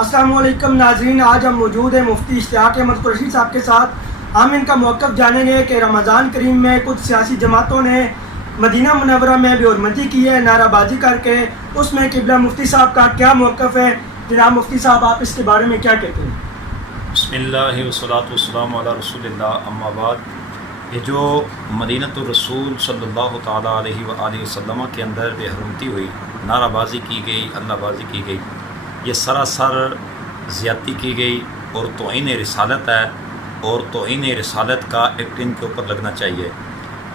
अस्सलाम वालेकुम नाज़रीन, आज हम मौजूद हैं मुफ्ती इश्तियाक अहमद कुरैशी साहब के साथ। हम इनका मौक़िफ़ जानेंगे कि रमज़ान करीम में कुछ सियासी जमातों ने मदीना मुनव्वरा में बेहुरमती की है नाराबाजी करके, उसमें क़िबला मुफ्ती साहब का क्या मौक़िफ़ है। जनाब मुफ्ती साहब, आप इसके बारे में क्या कहते हैं? बिस्मिल्लाहि वस्सलातु वस्सलामु अला रसूलिल्लाह, अम्मा बाद। ये जो मदीनतुर रसूल सल्लल्लाहु ताला अलैहि व आलिहि वसल्लम के अंदर बेहुरमती हुई, नाराबाजी की गई, अल्लाहबाजी की गई, ये सरासर ज़्यादती की गई और तौहीन रिसालत है। और तौहीन रिसालत का एक्ट इनके ऊपर लगना चाहिए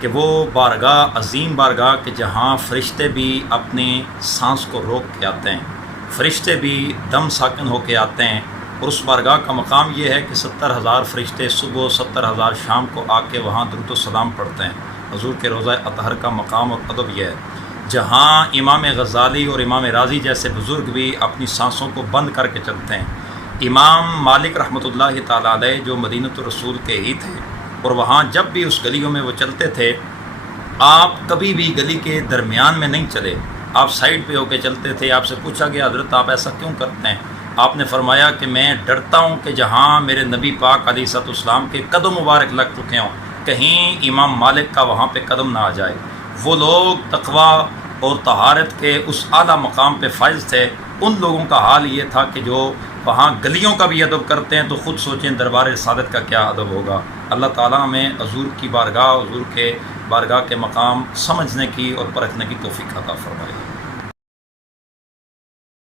कि वो बारगाह, अज़ीम बारगाह के जहाँ फ़रिश्ते भी अपनी सांस को रोक के आते हैं, फ़रिश्ते भी दम साकिन होके आते हैं। और उस बारगाह का मकाम ये है कि 70,000 फ़रिश्ते सुबह, 70,000 शाम को आके वहाँ दुरूद व सलाम पढ़ते हैं। हुज़ूर के रोज़ा अतहर का मकाम और अदब यह है, जहाँ इमाम गज़ाली और इमाम राज़ी जैसे बुज़ुर्ग भी अपनी सांसों को बंद करके चलते हैं। इमाम मालिक रहमतुल्लाहि ताला अलैह जो मदीनतुर रसूल के ही थे, और वहाँ जब भी उस गलियों में वो चलते थे, आप कभी भी गली के दरमियान में नहीं चले, आप साइड पे होके चलते थे। आपसे पूछा गया, हज़रत आप ऐसा क्यों करते हैं? आपने फरमाया कि मैं डरता हूँ कि जहाँ मेरे नबी पाक अलैहिस्सलाम के कदम मुबारक लग चुके हों, कहीं इमाम मालिक का वहाँ पे कदम ना आ जाए। वो लोग तक़वा और तहारत के उस आला मकाम पे फाइज थे। उन लोगों का हाल ये था कि जो वहाँ गलियों का भी अदब करते हैं, तो ख़ुद सोचें दरबार रिसालत का क्या अदब होगा। अल्लाह ताला हमें हुज़ूर की बारगाह, हुज़ूर के बारगाह के मकाम समझने की और परखने की तौफ़ीक़ अता फ़रमाए।